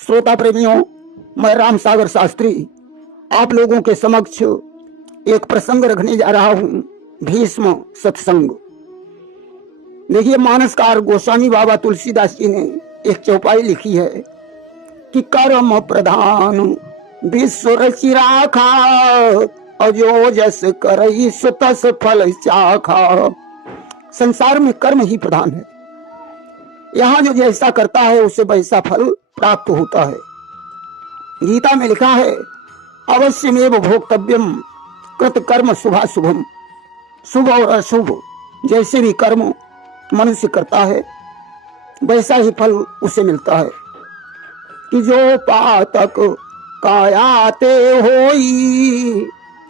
श्रोता प्रेमियों, मैं राम सागर शास्त्री आप लोगों के समक्ष एक प्रसंग रखने जा रहा हूं, भीष्म सत्संग। देखिए, मानसकार गोस्वामी बाबा तुलसीदास जी ने एक चौपाई लिखी है कि कर्म प्रधान विश्व रचि राखा, अजो जस करई सुतस फल चाखा। संसार में कर्म ही प्रधान है। यहाँ जो जैसा करता है उसे वैसा फल प्राप्त होता है। गीता में लिखा है, अवश्यमेव भोक्तव्यम कृत कर्म शुभाशुभम। शुभ और अशुभ जैसे भी कर्म मनुष्य करता है वैसा ही फल उसे मिलता है। कि जो पातक कायाते होई,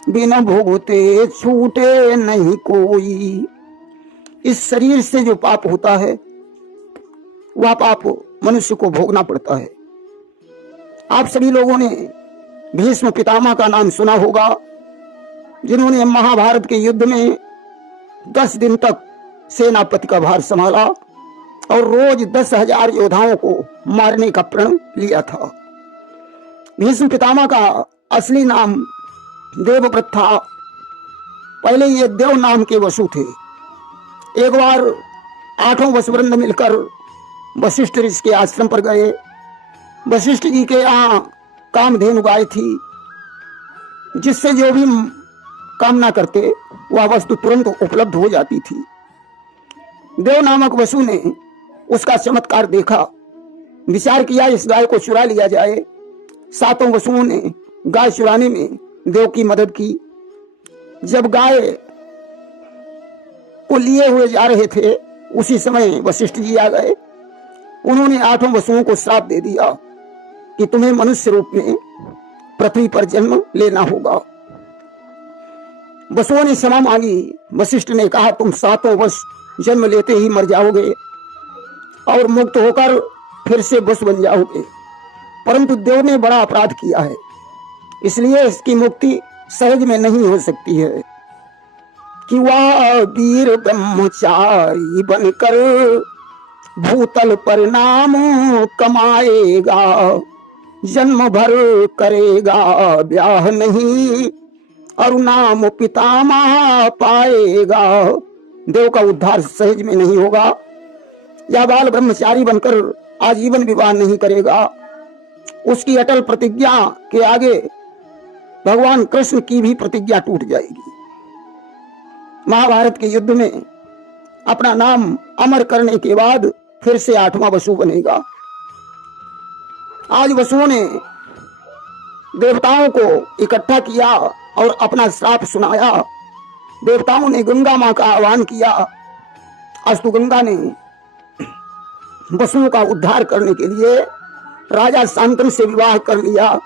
बिन भोगते छूटे नहीं कोई। इस शरीर से जो पाप होता है वह पाप मनुष्य को भोगना पड़ता है। आप सभी लोगों ने भीष्म पितामह का नाम सुना होगा, जिन्होंने महाभारत के युद्ध में 10 दिन तक सेनापति का भार संभाला और रोज 10,000 योद्धाओं को मारने का प्रण लिया था। भीष्म पितामह का असली नाम देवव्रत था। पहले ये देव नाम के वसु थे। एक बार 8 वसुवृंद मिलकर वशिष्ठ ऋषि के आश्रम पर गए। वशिष्ठ जी के यहाँ कामधेनु गाय थी, जिससे जो भी कामना करते वह वस्तु तुरंत उपलब्ध हो जाती थी। देव नामक वसु ने उसका चमत्कार देखा, विचार किया इस गाय को चुरा लिया जाए। 7 वसुओं ने गाय चुराने में देव की मदद की। जब गाय को लिए हुए जा रहे थे उसी समय वशिष्ठ जी आ गए। उन्होंने 8 वसुओं को श्राप दे दिया कि तुम्हें मनुष्य रूप में पृथ्वी पर जन्म लेना होगा। वसुओं ने क्षमा मांगी। वशिष्ठ ने कहा, तुम 7 वर्ष जन्म लेते ही मर जाओगे और मुक्त होकर फिर से वसु बन जाओगे। परंतु देव ने बड़ा अपराध किया है, इसलिए इसकी मुक्ति सहज में नहीं हो सकती है। कि वह वीर ब्रह्मचारी बनकर भूतल पर नाम कमाएगा, जन्म भर करेगा ब्याह नहीं, और नाम पितामह पाएगा। देव का उद्धार सहज में नहीं होगा। या बाल ब्रह्मचारी बनकर आजीवन विवाह नहीं करेगा। उसकी अटल प्रतिज्ञा के आगे भगवान कृष्ण की भी प्रतिज्ञा टूट जाएगी। महाभारत के युद्ध में अपना नाम अमर करने के बाद फिर से 8वां वसु बनेगा। आज वसुओं ने देवताओं को इकट्ठा किया और अपना श्राप सुनाया। देवताओं ने गंगा मां का आह्वान किया। अस्तु गंगा ने वसुओं का उद्धार करने के लिए राजा शांतनु से विवाह कर लिया।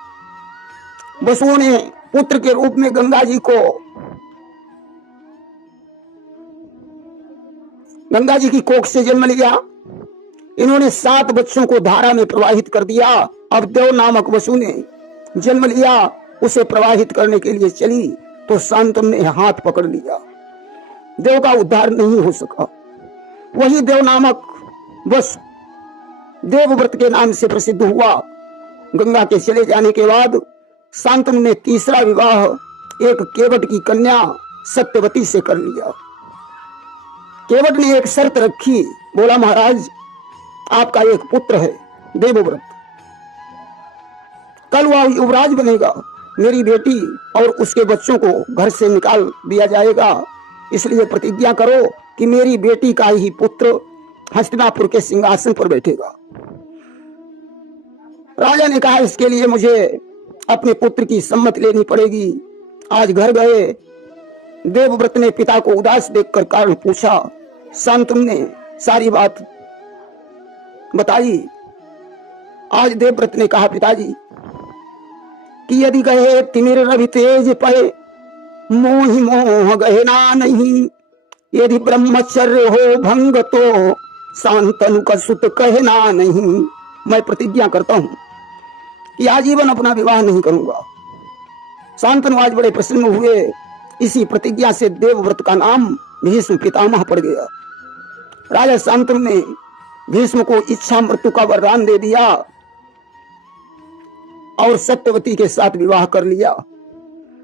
वसुओं ने पुत्र के रूप में गंगा जी की कोख से जन्म लिया। इन्होंने 7 बच्चों को धारा में प्रवाहित कर दिया। अब देव नामक वसु ने जन्म लिया। उसे प्रवाहित करने के लिए चली तो शांतनु ने हाथ पकड़ लिया। देव का उद्धार नहीं हो सका। वही देव नामक वसु देवव्रत के नाम से प्रसिद्ध हुआ। गंगा के चले जाने के बाद शांतनु ने तीसरा विवाह एक केवट की कन्या सत्यवती से कर लिया। केवट ने एक शर्त रखी, बोला, महाराज आपका एक पुत्र है देवव्रत, कल वह युवराज बनेगा। मेरी बेटी और उसके बच्चों को घर से निकाल दिया जाएगा, इसलिए प्रतिज्ञा करो कि मेरी बेटी का ही पुत्र हस्तिनापुर के सिंहासन पर बैठेगा। राजा ने कहा, इसके लिए मुझे अपने पुत्र की सम्मति लेनी पड़ेगी। आज घर गए। देवव्रत ने पिता को उदास देखकर कारण पूछा। शांतनु ने सारी बात बताई। आज देवव्रत ने कहा, पिताजी कि यदि गए तिमिर रवि तेज पए, मोहि मोह गहना नहीं। यदि ब्रह्मचर्य हो भंग तो शांतनु का सुत कहना नहीं। मैं प्रतिज्ञा करता हूं कि आजीवन अपना विवाह नहीं करूंगा। शांतनु आज बड़े प्रसन्न हुए। इसी प्रतिज्ञा से देवव्रत का नाम भीष्म पितामह पड़ गया। राजा शांतनु ने भीष्म को इच्छा मृत्यु का वरदान दे दिया। और सत्यवती के साथ विवाह कर लिया।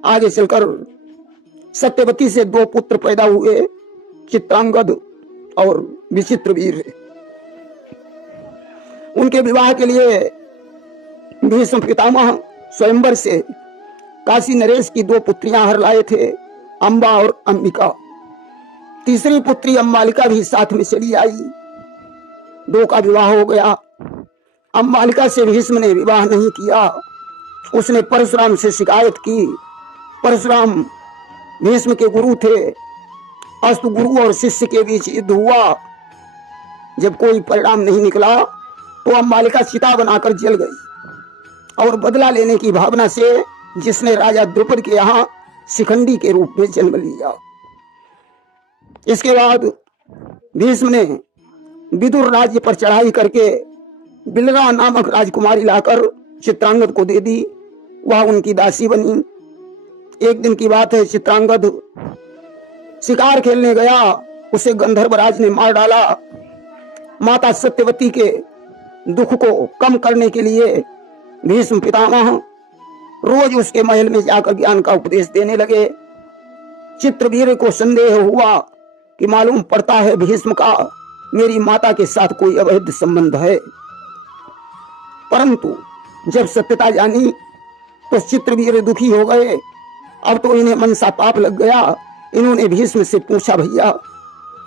आगे चलकर सत्यवती से 2 पुत्र पैदा हुए, चित्रांगद और विचित्रवीर्य। उनके विवाह के लिए भीष्म पितामह स्वयंवर से काशी नरेश की 2 पुत्रियां हर लाए थे, अंबा और अंबिका। तीसरी पुत्री अंबालिका भी साथ में चली आई। 2 का विवाह हो गया। अंबालिका से भीष्म ने विवाह नहीं किया। उसने परशुराम से शिकायत की। परशुराम भीष्म के गुरु थे। अस्तु गुरु और शिष्य के बीच युद्ध हुआ। जब कोई परिणाम नहीं निकला तो अंबालिका चिता बनाकर जल गई और बदला लेने की भावना से जिसने राजा द्रुपद के यहाँ शिखंडी के रूप में जन्म लिया। इसके बाद भीष्म ने विदुर राज्य पर चढ़ाई करके बिलरा नामक राजकुमारी लाकर चित्रांगद को दे दी। वह उनकी दासी बनी। एक दिन की बात है, चित्रांगद शिकार खेलने गया। उसे गंधर्वराज ने मार डाला। माता सत्यवती के दुख को कम करने के लिए भीष्म पितामह रोज उसके महल में जाकर ज्ञान का उपदेश देने लगे। चित्रवीर्य को संदेह हुआ कि मालूम पड़ता है भीष्म का मेरी माता के साथ कोई अवैध संबंध है। परंतु जब सत्यता जानी तो चित्रवीर्य दुखी हो गए। अब तो इन्हें मनसा पाप लग गया। इन्होंने भीष्म से पूछा, भैया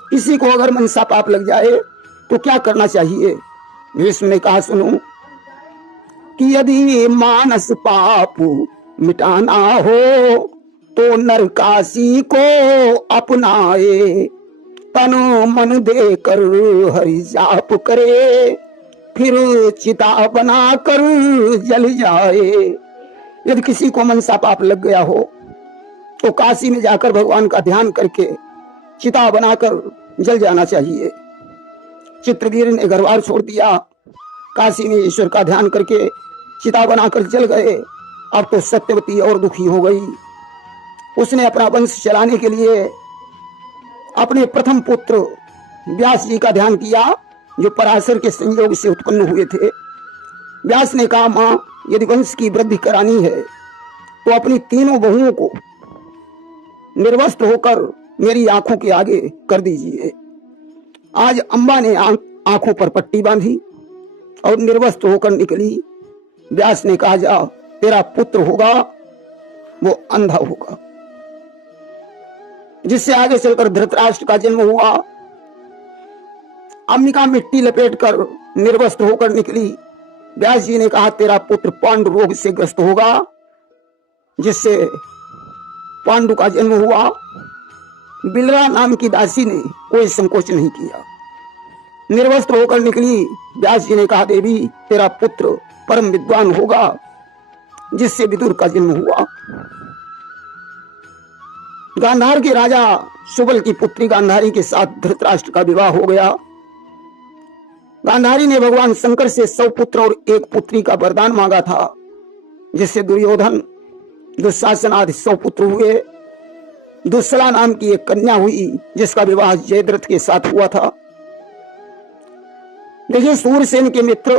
किसी को अगर मनसा पाप लग जाए तो क्या करना चाहिए? भीष्म ने कहा, सुनो कि यदि मानस पाप मिटाना हो तो नरकाशी को अपनाए, तन मन देकर हरि जाप करे, फिर चिता बनाकर जल जाए। यदि किसी को मनसा पाप लग गया हो तो काशी में जाकर भगवान का ध्यान करके चिता बनाकर जल जाना चाहिए। चित्रवीर्य ने घर बार छोड़ दिया। काशी में ईश्वर का ध्यान करके चिता बनाकर जल गए। अब तो सत्यवती और दुखी हो गई। उसने अपना वंश चलाने के लिए अपने प्रथम पुत्र व्यास जी का ध्यान किया, जो पराशर के संयोग से उत्पन्न हुए थे। व्यास ने कहा, मां यदि वंश की वृद्धि करानी है तो अपनी तीनों बहुओं को निर्वस्त्र होकर मेरी आंखों के आगे कर दीजिए। आज अंबा ने आंखों पर पट्टी बांधी और निर्वस्त्र होकर निकली। व्यास ने कहा, जा तेरा पुत्र होगा वो अंधा होगा। जिससे आगे चलकर धृतराष्ट्र का जन्म हुआ। अंबिका मिट्टी लपेटकर निर्वस्त्र होकर निकली। व्यास जी ने कहा, तेरा पुत्र पांडु रोग से ग्रस्त होगा, जिससे पांडु का जन्म हुआ। बिलरा नाम की दासी ने कोई संकोच नहीं किया, निर्वस्त्र होकर निकली। व्यास जी ने कहा, देवी तेरा पुत्र परम विद्वान होगा, जिससे विदुर का जन्म हुआ। गांधार के राजा सुबल की पुत्री गांधारी के साथ धृतराष्ट्र का विवाह हो गया। गांधारी ने भगवान शंकर से 100 पुत्र और 1 पुत्री का वरदान मांगा था, जिससे दुर्योधन दुशासन आदि 100 पुत्र हुए। दुस्सला नाम की एक कन्या हुई, जिसका विवाह जयद्रथ के साथ हुआ था। देखिए, सूरसेन के मित्र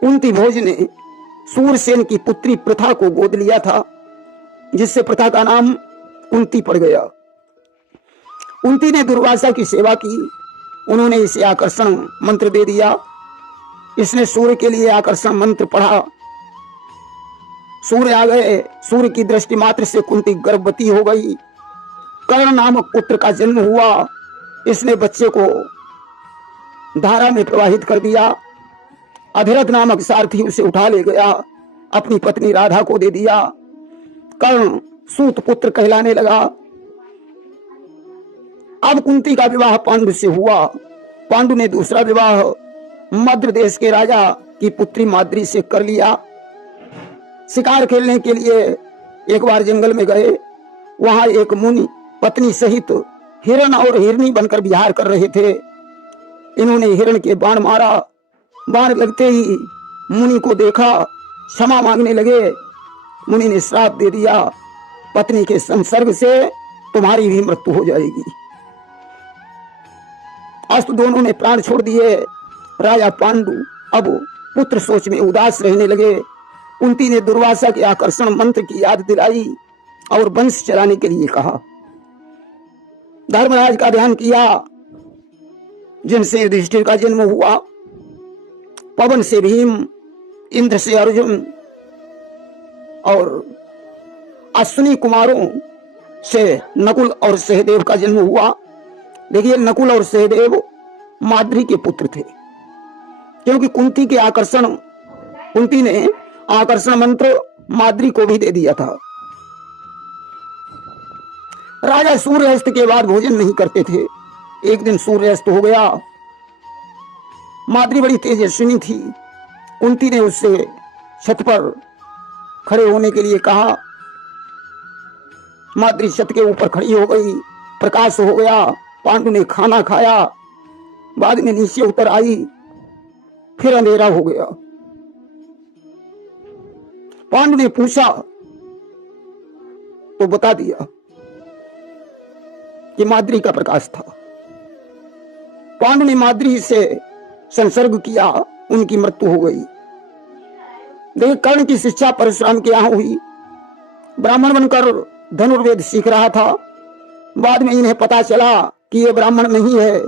कुंती भोज ने सूरसेन की पुत्री प्रथा को गोद लिया था, जिससे प्रथा का नाम कुंती पड़ गया। कुंती ने दुर्वासा की सेवा की। उन्होंने इसे आकर्षण मंत्र दे दिया। इसने सूर्य के लिए आकर्षण मंत्र पढ़ा। सूर्य आ गए। सूर्य की दृष्टि मात्र से कुंती गर्भवती हो गई। कर्ण नामक पुत्र का जन्म हुआ। इसने बच्चे को धारा में प्रवाहित कर दिया। अधिरथ नामक सारथी उसे उठा ले गया, अपनी पत्नी राधा को दे दिया। कर्ण सूत पुत्र कहलाने लगा। अब कुंती का विवाह पांडु से हुआ। पांडु ने दूसरा विवाह मद्र देश के राजा की पुत्री माद्री से कर लिया। शिकार खेलने के लिए एक बार जंगल में गए। वहां एक मुनि पत्नी सहित हिरण और हिरनी बनकर विहार कर रहे थे। इन्होंने हिरण के बाण मारा। बाण लगते ही मुनि को देखा, क्षमा मांगने लगे। मुनि ने श्राप दे दिया, पत्नी के संसर्ग से तुम्हारी भी मृत्यु हो जाएगी। अस्त दोनों ने प्राण छोड़ दिए। राजा पांडु अब पुत्र सोच में उदास रहने लगे। कुंती ने दुर्वासा के आकर्षण मंत्र की याद दिलाई और वंश चलाने के लिए कहा। धर्मराज का ध्यान किया, जिनसे युधिष्ठिर का जन्म हुआ। पवन से भीम, इंद्र से अर्जुन और अश्विनी कुमारों से नकुल और सहदेव का जन्म हुआ। देखिए, नकुल और सहदेव माद्री के पुत्र थे, क्योंकि कुंती ने आकर्षण मंत्र माद्री को भी दे दिया था। राजा सूर्यास्त के बाद भोजन नहीं करते थे। एक दिन सूर्यास्त हो गया। माद्री बड़ी तेजस्विनी थी। कुंती ने उससे छत पर खड़े होने के लिए कहा। माद्री छत के ऊपर खड़ी हो गई। प्रकाश हो गया। पांडु ने खाना खाया, बाद में नीचे उतर आई। फिर अंधेरा हो गया। पांडु ने पूछा तो बता दिया कि माद्री का प्रकाश था। पांडु ने माद्री से संसर्ग किया, उनकी मृत्यु हो गई। देखिए, कर्ण की शिक्षा परशुराम के यहां हुई। ब्राह्मण बनकर धनुर्वेद सीख रहा था। बाद में इन्हें पता चला कि ये ब्राह्मण नहीं है।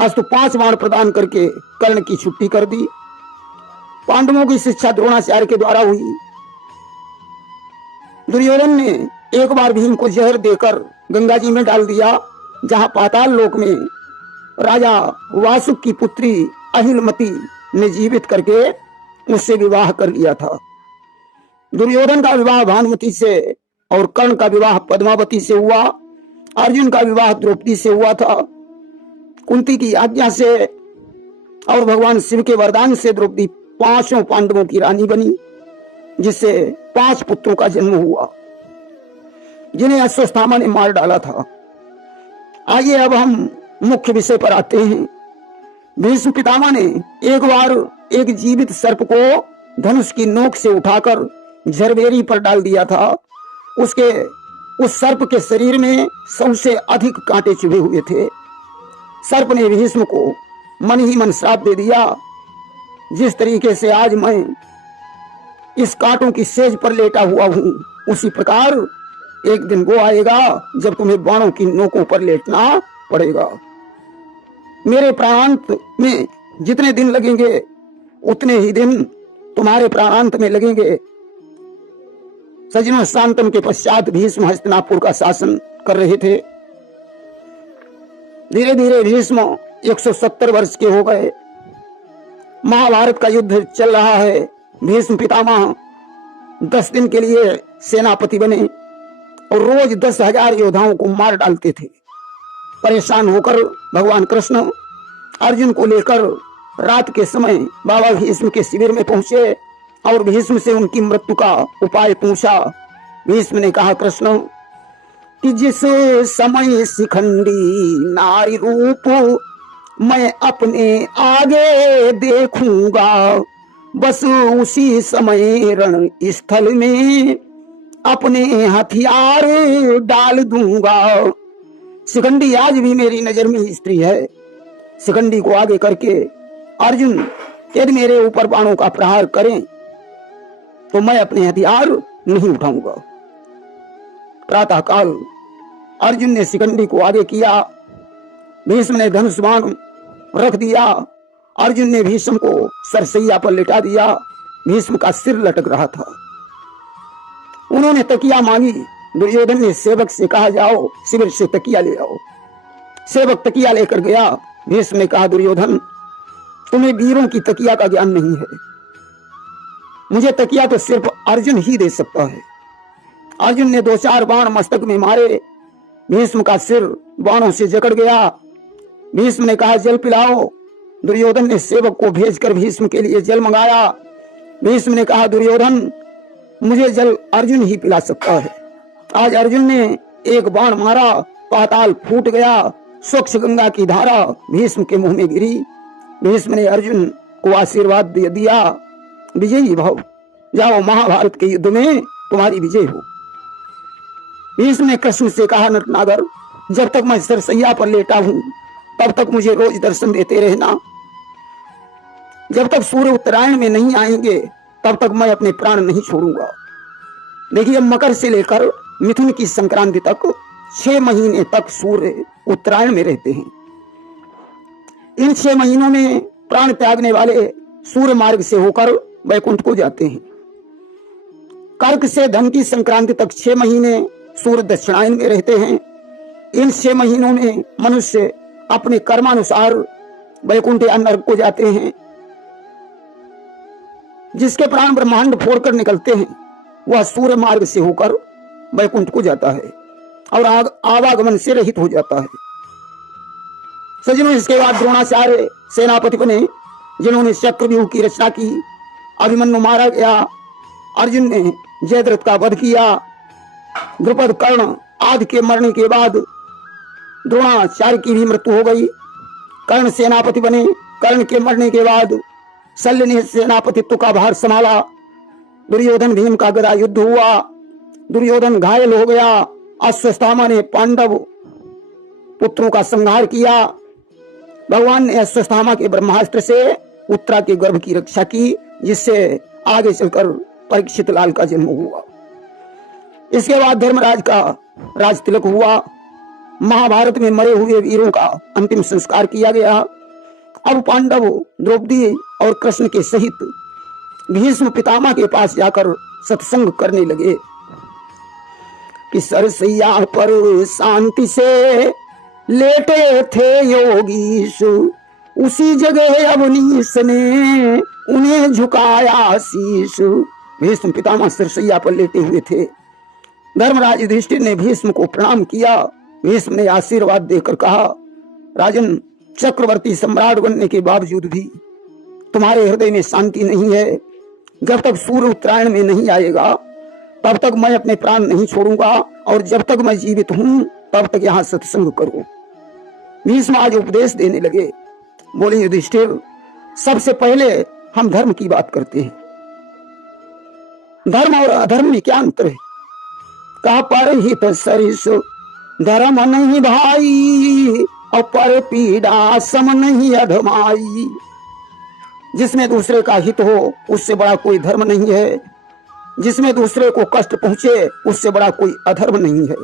आज तो 5 बाण प्रदान करके कर्ण की छुट्टी कर दी। पांडवों की शिक्षा द्रोणाचार्य के द्वारा हुई। दुर्योधन ने एक बार भीम को जहर देकर गंगा जी में डाल दिया, जहां पाताल लोक में राजा वासुक की पुत्री अहिलमती ने जीवित करके उससे विवाह कर लिया था। दुर्योधन का विवाह भानुमति से और कर्ण का विवाह पद्मावती से हुआ। अर्जुन का विवाह द्रौपदी से हुआ था। कुंती की आज्ञा से और भगवान शिव के वरदान से द्रौपदी 5 पांडवों की रानी बनी, जिससे 5 पुत्रों का जन्म हुआ, जिन्हें अश्वत्थामा ने मार डाला था। आइए अब हम मुख्य विषय पर आते हैं। भीष्म पितामह ने एक बार एक जीवित सर्प को धनुष की नोक से उठाकर झरबेरी पर डाल दिया था। उस सर्प के शरीर में सबसे अधिक कांटे चुभे हुए थे। सर्प ने भीष्म को मन ही मन श्राप दे दिया। जिस तरीके से आज मैं इस कांटों की सेज पर लेटा हुआ हूं, उसी प्रकार एक दिन वो आएगा जब तुम्हें बाणों की नोकों पर लेटना पड़ेगा। मेरे प्राणांत में जितने दिन लगेंगे, उतने ही दिन तुम्हारे प्राणांत में लगेंगे। सजनों, शांतन के पश्चात भीष्म हस्तिनापुर का शासन कर रहे थे। धीरे धीरे भीष्म 170 वर्ष के हो गए। महाभारत का युद्ध चल रहा है। भीष्म पितामह 10 दिन के लिए सेनापति बने और रोज 10,000 योद्धाओं को मार डालते थे। परेशान होकर भगवान कृष्ण अर्जुन को लेकर रात के समय बाबा भीष्म के शिविर में पहुंचे और भीष्म से उनकी मृत्यु का उपाय पूछा। भीष्म ने कहा, कृष्ण, कि जिस समय शिखंडी नारी रूप मैं अपने आगे देखूंगा, बस उसी समय रण स्थल में अपने हथियार डाल दूंगा। शिखंडी आज भी मेरी नजर में स्त्री है। शिखंडी को आगे करके अर्जुन यदि मेरे ऊपर बाणों का प्रहार करें तो मैं अपने हथियार नहीं उठाऊंगा। प्रातः काल अर्जुन ने शिखंडी को आगे किया। भीष्म ने धनुष बाण रख दिया। अर्जुन ने भीष्म को सरसैया पर लिटा दिया। भीष्म का सिर लटक रहा था। उन्होंने तकिया मांगी। दुर्योधन ने सेवक से कहा, जाओ शिविर से तकिया ले आओ। सेवक तकिया लेकर गया। भीष्म ने कहा, दुर्योधन, तुम्हें वीरों की तकिया का ज्ञान नहीं है। मुझे तकिया तो सिर्फ अर्जुन ही दे सकता है। अर्जुन ने 2-4 बाण मस्तक में मारे। भीष्म का सिर बाणों से जकड़ गया। भीष्म ने कहा, जल पिलाओ। दुर्योधन ने सेवक को भेजकर भीष्म के लिए जल मंगाया। भीष्म ने कहा, दुर्योधन, मुझे जल अर्जुन ही पिला सकता है। आज अर्जुन ने एक बाण मारा, पाताल फूट गया। स्वच्छ गंगा की धारा भीष्म के मुंह में गिरी। भीष्म ने अर्जुन को आशीर्वाद दे दिया, विजयी भव, जाओ महाभारत के युद्ध में तुम्हारी विजय हो। भीष्म ने कृष्ण से कहा, नटनागर, जब तक मैं सरसैया पर लेटा हूं तब तक मुझे रोज दर्शन देते रहना। जब तक सूर्य उत्तरायण में नहीं आएंगे तब तक मैं अपने प्राण नहीं छोड़ूंगा। देखिए, मकर से लेकर मिथुन की संक्रांति तक 6 महीने तक सूर्य उत्तरायण में रहते हैं। इन 6 महीनों में प्राण त्यागने वाले सूर्य मार्ग से होकर वैकुंठ को जाते हैं। कर्क से धन की संक्रांति तक 6 महीने सूर्य दक्षिणायन में रहते हैं। इन 6 महीनों में मनुष्य अपने कर्मानुसार वैकुंठ या नरक को जाते हैं। जिसके प्राण ब्रह्मांड फोड़कर निकलते हैं वह सूर्य मार्ग से होकर वैकुंठ को जाता है और आवागमन से रहित हो जाता है। सज्जनों, इसके बाद द्रोणाचार्य सेनापति बने, जिन्होंने चक्रव्यूह की रचना की। अभिमन्यु मारा गया, अर्जुन ने जयद्रथ का वध किया। द्रुपद, कर्ण आदि के मरने के बाद द्रोणाचार्य की भी मृत्यु हो गई। कर्ण सेनापति बने। कर्ण के मरने के बाद शल्य ने सेनापतित्व का भार संभाला। दुर्योधन भीम का गदा युद्ध हुआ। दुर्योधन घायल हो गया। अश्वत्थामा ने पांडव पुत्रों का संहार किया। भगवान ने अश्वत्थामा के ब्रह्मास्त्र से उत्तरा के गर्भ की रक्षा की, जिससे आगे चलकर परीक्षित लाल का जन्म हुआ। इसके बाद धर्मराज का राज तिलक हुआ। महाभारत में मरे हुए वीरों का अंतिम संस्कार किया गया। अब पांडव द्रौपदी और कृष्ण के सहित भीष्म पितामह के पास जाकर सत्संग करने लगे कि सरसैया पर शांति से लेटे थे योगीश, उसी जगह अवनीश ने उन्हें झुकाया शीश। भीष्म पितामह सरसैया पर लेटे हुए थे। धर्मराज युधिष्ठिर ने भीष्म को प्रणाम किया। भीष्म ने आशीर्वाद देकर कहा, राजन, चक्रवर्ती सम्राट बनने के बावजूद भी तुम्हारे हृदय में शांति नहीं है। जब तक सूर्य उत्तरायण में नहीं आएगा तब तक मैं अपने प्राण नहीं छोड़ूंगा, और जब तक मैं जीवित हूं तब तक यहाँ सत्संग करो। भीष्म आज उपदेश देने लगे। बोले, युधिष्ठिर, सबसे पहले हम धर्म की बात करते हैं। धर्म और अधर्म में क्या अंतर है? कहा, परहित सरिस धर्म नहीं भाई, और पर पीड़ा सम नहीं अधमाई। जिसमें दूसरे का हित हो उससे बड़ा कोई धर्म नहीं है। जिसमें दूसरे को कष्ट पहुंचे उससे बड़ा कोई अधर्म नहीं है।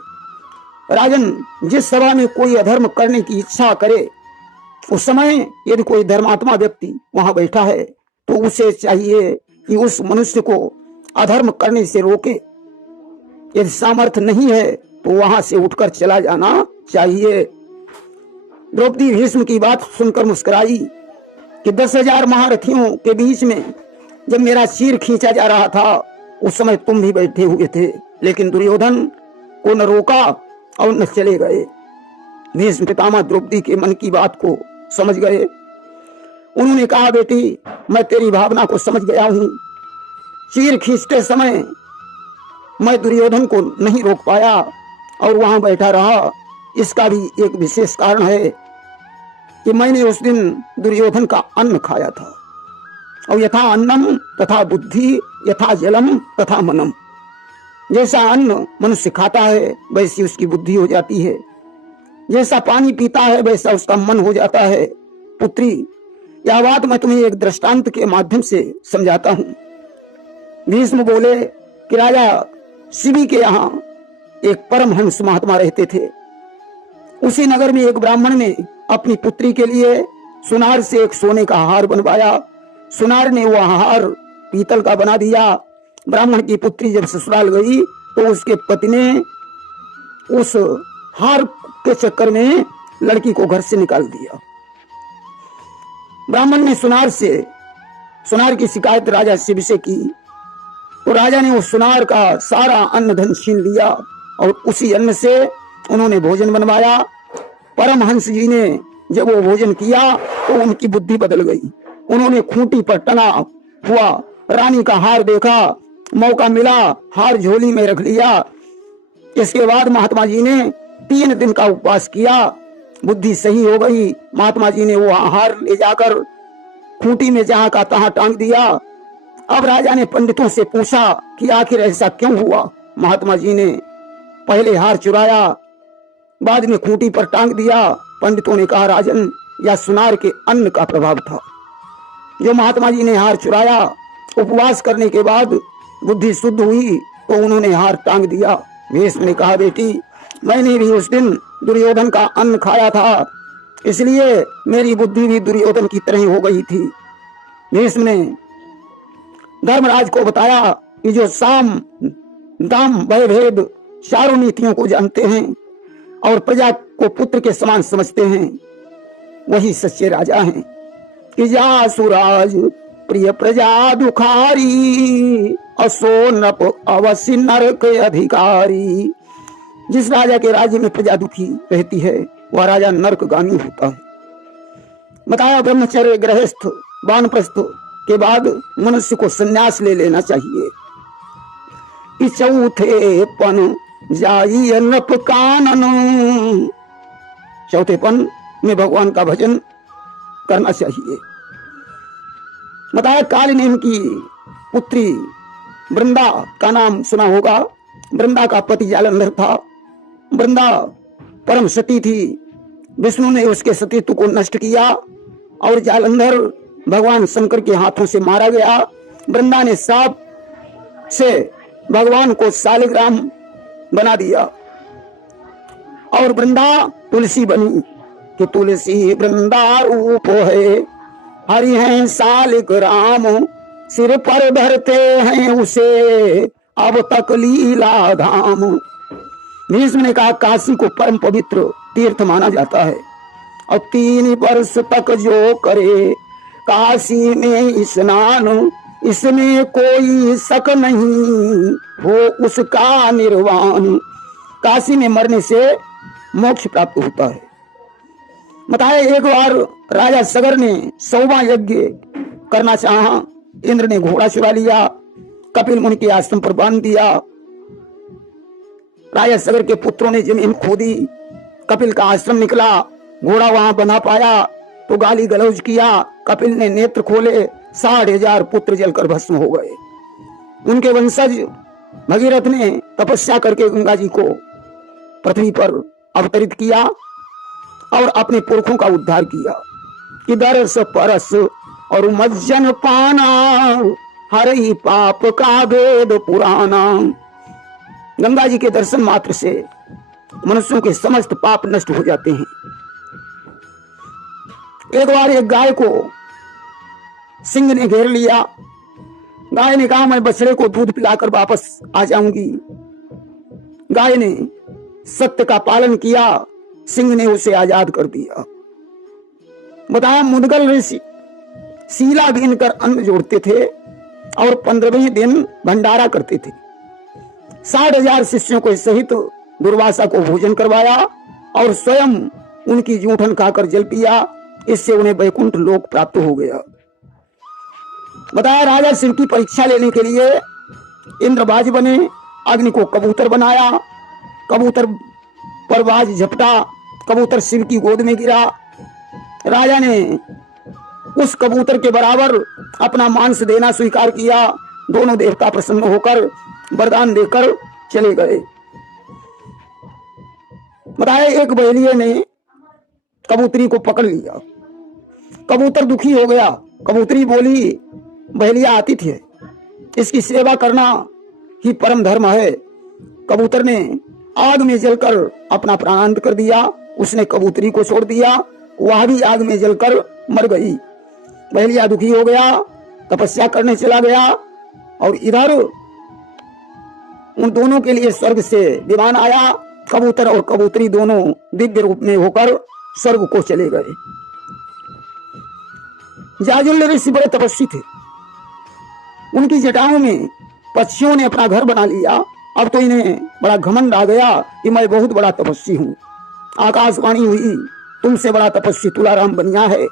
राजन, जिस सभा में कोई अधर्म करने की इच्छा करे, उस समय यदि कोई धर्मात्मा व्यक्ति वहां बैठा है तो उसे चाहिए कि उस मनुष्य को अधर्म करने से रोके। यदि सामर्थ्य नहीं है तो वहां से उठकर चला जाना चाहिए। द्रौपदी भीष्म की बात सुनकर मुस्कुराई कि 10,000 महारथियों के बीच में जब मेरा सिर खींचा जा रहा था उस समय तुम भी बैठे हुए थे, लेकिन दुर्योधन को न रोका और न चले गए। भीष्म पितामह द्रौपदी के मन की बात को समझ गए। उन्होंने कहा, बेटी, मैं तेरी भावना को समझ गया हूं। सिर खींचते समय मैं दुर्योधन को नहीं रोक पाया और वहां बैठा रहा। इसका भी एक विशेष कारण है कि मैंने उस दिन दुर्योधन का अन्न खाया था, और यथा अन्नम तथा बुद्धि, यथा जलम तथा मनम। जैसा अन्न मनुष्य खाता है वैसी उसकी बुद्धि हो जाती है, जैसा पानी पीता है वैसा उसका मन हो जाता है। पुत्री, यह बात मैं तुम्हें एक दृष्टांत के माध्यम से समझाता हूं। भीष्म बोले कि राजा शिवी के यहाँ एक परमहंस महात्मा रहते थे। उसी नगर में एक ब्राह्मण ने अपनी पुत्री के लिए सुनार से एक सोने का हार बनवाया। सुनार ने वह हार पीतल का बना दिया। ब्राह्मण की पुत्री जब ससुराल गई तो उसके पति ने उस हार के चक्कर में लड़की को घर से निकाल दिया। ब्राह्मण ने सुनार की शिकायत राजा शिव से की, तो राजा ने उस सुनार का सारा अन्न धन छीन लिया और उसी अन्न से उन्होंने भोजन बनवाया। परमहंस जी ने जब वो भोजन किया तो उनकी बुद्धि बदल गई। उन्होंने खूंटी पर टंगा हुआ रानी का हार देखा, मौका मिला, हार झोली में रख लिया। इसके बाद महात्मा जी ने 3 दिन का उपवास किया। बुद्धि सही हो गई। महात्मा जी ने वो हार ले जाकर खूंटी में जहां का तहां टांग दिया। अब राजा ने पंडितों से पूछा कि आखिर ऐसा क्यों हुआ। महात्मा जी ने पहले हार चुराया, बाद में खूंटी पर टांग दिया। पंडितों ने कहा, राजन, यह सुनार के अन्न का प्रभाव था। जो महात्मा जी ने हार चुराया उपवास करने के बाद बुद्धि शुद्ध हुई तो उन्होंने हार टांग दिया। भीष्म ने कहा, बेटी मैंने भी उस दिन दुर्योधन का अन्न खाया था, इसलिए मेरी बुद्धि भी दुर्योधन की तरह हो गई थी। भीष्म ने धर्मराज को बताया कि जो साम दाम भय भेद चारों नीतियों को जानते हैं और प्रजा को पुत्र के समान समझते हैं, वही सच्चे राजा हैं। कि जा सुराज प्रिय प्रजा दुखारी, असो नप अवश्य नरक अधिकारी। जिस राजा के राज्य में प्रजा दुखी रहती है वह राजा नरकगामी होता है। बताया ब्रह्मचर्य गृहस्थ वानप्रस्थ के बाद मनुष्य को संन्यास ले लेना चाहिए। कि चौथेपन जाई नप कानन, चौथेपन में भगवान का भजन करना चाहिए। बताया कालनेम की पुत्री वृंदा का नाम सुना होगा। वृंदा का पति जालंधर था। वृंदा परम सती थी। विष्णु ने उसके सतीत्व को नष्ट किया और जालंधर भगवान शंकर के हाथों से मारा गया। वृंदा ने साप से भगवान को शालिग्राम बना दिया और वृंदा तुलसी बनी। कि तुलसी वृंदा रूप है, हरि हैं शालिग्राम, सिर पर धरते हैं उसे अब तक लीला धाम। भीष्म ने कहा, काशी को परम पवित्र तीर्थ माना जाता है और 3 वर्ष तक जो करे काशी में स्नान, इसमें कोई शक नहीं हो उसका निर्वाण। काशी में मरने से मोक्ष प्राप्त होता है। बताया एक बार राजा सगर ने 100वां यज्ञ करना चाहा। इंद्र ने घोड़ा चुरा लिया, कपिल मुनि के आश्रम पर बांध दिया। राजा सगर के पुत्रों ने जमीन खोदी, कपिल का आश्रम निकला, घोड़ा वहां बंधा पाया तो गाली गलौज किया। कपिल ने नेत्र खोले, 60,000 पुत्र जलकर भस्म हो गए। उनके वंशज भगीरथ ने तपस्या करके गंगा जी को पृथ्वी पर अवतरित किया और अपने पुरखों का उद्धार किया। कि दरस परस और मज्जन पाना, हर ही पाप का भेद पुराना। गंगा जी के दर्शन मात्र से मनुष्यों के समस्त पाप नष्ट हो जाते हैं। एक बार एक गाय को सिंह ने घेर लिया। गाय ने कहा, मैं बछड़े को दूध पिलाकर वापस आ जाऊंगी। गाय ने सत्य का पालन किया, सिंह ने उसे आजाद कर दिया। बताया मुदगल ऋषि शीला बीनकर अन्न जोड़ते थे और 15वें दिन भंडारा करते थे। 60,000 शिष्यों को सहित दुर्वासा को भोजन करवाया और स्वयं उनकी जूठन खाकर जल पिया। इससे उन्हें वैकुंठ लोक प्राप्त हो गया। बताया राजा शिव की परीक्षा लेने के लिए इंद्र बाज बने, अग्नि को कबूतर बनाया। कबूतर पर बाज झपटा, कबूतर शिव की गोद में गिरा। राजा ने उस कबूतर के बराबर अपना मांस देना स्वीकार किया। दोनों देवता प्रसन्न होकर वरदान देकर चले गए। बताया एक बहेलिये ने कबूतरी को पकड़ लिया। कबूतर दुखी हो गया। कबूतरी बोली, बहेलिया आती थी, इसकी सेवा करना ही परम धर्म है। कबूतर ने आग में जलकर अपना प्राणांत कर दिया। उसने कबूतरी को छोड़ दिया, वह भी आग में जलकर मर गई। बहेलिया दुखी हो गया, तपस्या करने चला गया और इधर उन दोनों के लिए स्वर्ग से विमान आया। कबूतर और कबूतरी दोनों दिव्य रूप में होकर स्वर्ग को चले गए। जाजुल ऋषि बड़े तपस्वी थे। उनकी जटाओं में पक्षियों ने अपना घर बना लिया। अब तो इन्हें बड़ा घमंड आ गया कि मैं बहुत बड़ा तपस्वी हूँ। आकाशवाणी हुई, तुमसे बड़ा तपस्वी तुलाराम बनिया है।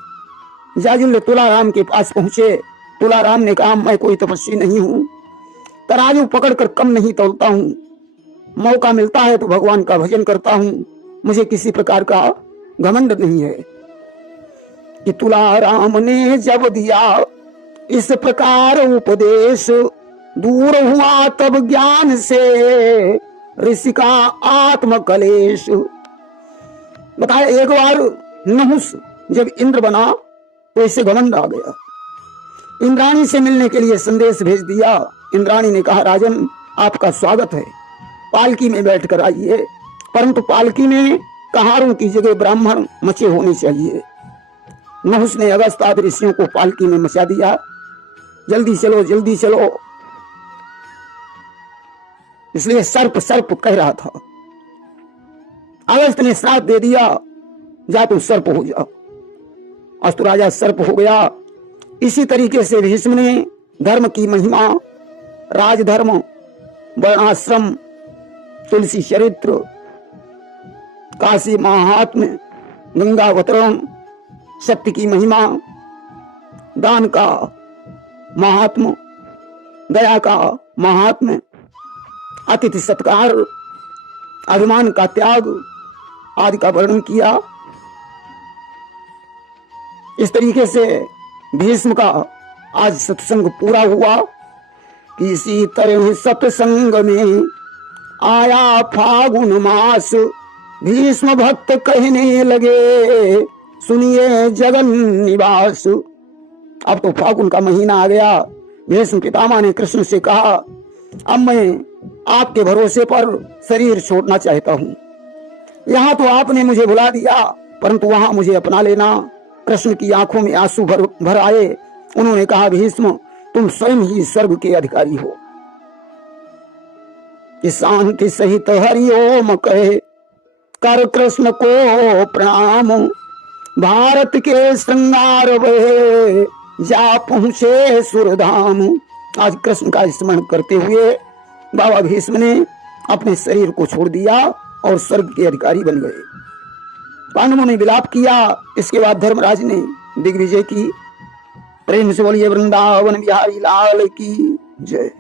जाजुल तुलाराम के पास पहुंचे। तुलाराम ने कहा, मैं कोई तपस्वी नहीं हूँ, तराजू पकड़कर कम नहीं तोलता हूँ, मौका मिलता है तो भगवान का भजन करता हूँ, मुझे किसी प्रकार का घमंड नहीं है। कि तुलाराम ने जब दिया इस प्रकार उपदेश, दूर हुआ तब ज्ञान से ऋषि का आत्म कलेश। बताया एक बार नहुस जब इंद्र बना तो इसे घमंड आ गया। इंद्राणी से मिलने के लिए संदेश भेज दिया। इंद्राणी ने कहा, राजन आपका स्वागत है, पालकी में बैठकर आइए, परंतु पालकी में कहारों की जगह ब्राह्मण मचे होने चाहिए। नहुस ने अगस्त आदि ऋषियों को पालकी में मचा दिया। जल्दी चलो जल्दी चलो, इसलिए सर्प सर्प कह रहा था। अगस्त ने श्राप दे दिया, जा तू सर्प हो जा। अस्तु राजा सर्प हो गया। इसी तरीके से भीष्म ने धर्म की महिमा, राजधर्म, वर्णाश्रम, तुलसी चरित्र, काशी महात्म्य, गंगा अवतरण, सत्य की महिमा, दान का महात्म्य, दया का महात्म्य, अतिथि सत्कार, अभिमान का त्याग आदि का वर्णन किया। इस तरीके से भीष्म का आज सत्संग पूरा हुआ। किसी तरह सत्संग में आया फागुन मास, भीष्म भक्त कहने लगे सुनिए जगन निवास। अब तो फागुन का महीना आ गया। भीष्म पितामह ने कृष्ण से कहा, अब मैं आपके भरोसे पर शरीर छोड़ना चाहता हूँ। यहाँ तो आपने मुझे बुला दिया, परंतु वहां मुझे अपना लेना। कृष्ण की आंखों में आंसू भर आए। उन्होंने कहा, भीष्म तुम स्वयं ही स्वर्ग के अधिकारी हो। कि शांति सहित हरिओम कहे कर कृष्ण को प्रणाम, भारत के श्रृंगार वे जा पहुंचे सुरधाम। आज कृष्ण का स्मरण करते हुए बाबा भीष्म ने अपने शरीर को छोड़ दिया और स्वर्ग के अधिकारी बन गए। पांडवों ने विलाप किया। इसके बाद धर्मराज ने दिग्विजय की। प्रेम से बोलिए वृंदावन बिहारी लाल की जय।